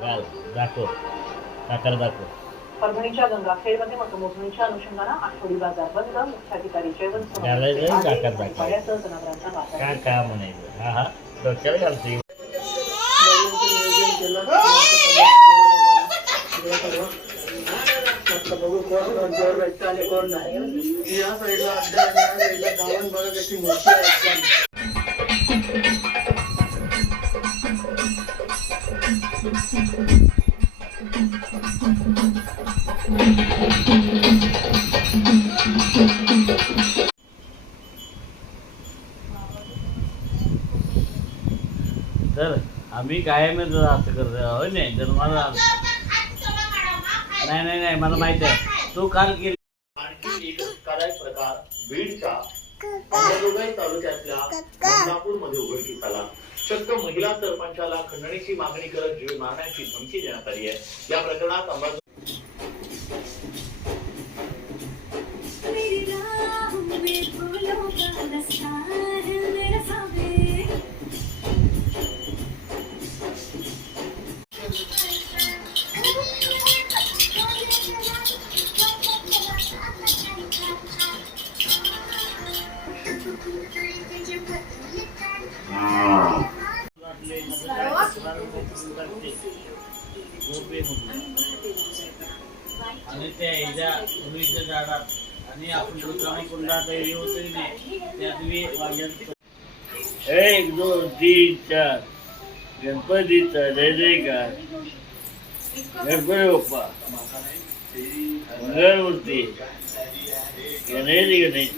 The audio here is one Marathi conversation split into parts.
घाल दाखव साखर दाखव. परभणीच्या गंगाखेडमध्ये मतमोजणीच्या अनुषंगानं आठवडी बाजार बंद. मुख्याधिकारी जयवंत घालायचं साखर दाखव पाड्यासह जनावरांचा बाजार का का म्हणायचं. हा हा डोक्याला घालते. बघू कोण जोर भेटतं आणि कोण नाही. या साईडला अड्डा आहे, या साईडला गावन बघा कशी मोठी आहे एकदम. तर आम्ही कायमच असं करतो होय नाही. तर मला नाही नाही नाही मला माहित आहे तू काल केली. आणखी एक धक्कादायक प्रकार बीडच्या अंबाजोगाई तालुक्यातल्या बदनापूरमध्ये उघडकीस आला. चक्क महिला सरपंचाला खंडणीची मागणी करत जीव मारण्याची धमकी देण्यात आली आहे. या प्रकरणात अंबाजोगाई आणि त्या ह्याच्या मुलीच्या झाडात आणि आपण रिकामी कुंडात हे होतं की नाही त्यात मी वाजत 1 2 3 4 गणपतीचा जय जयकार. गणपती बाप्पा मंगळमूर्ती गणेश गणेश.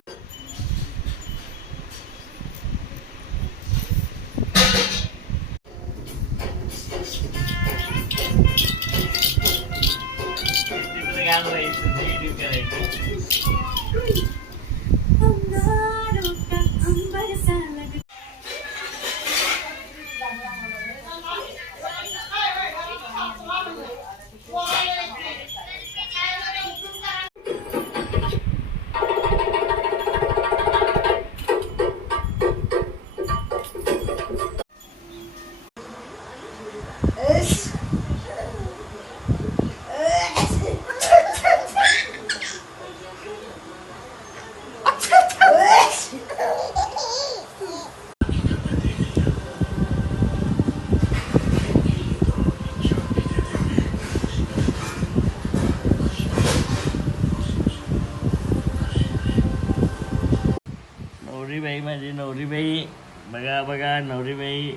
नवरीबाई माझी नवरीबाई बघा बघा नवरीबाई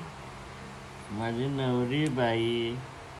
माझी नवरीबाई.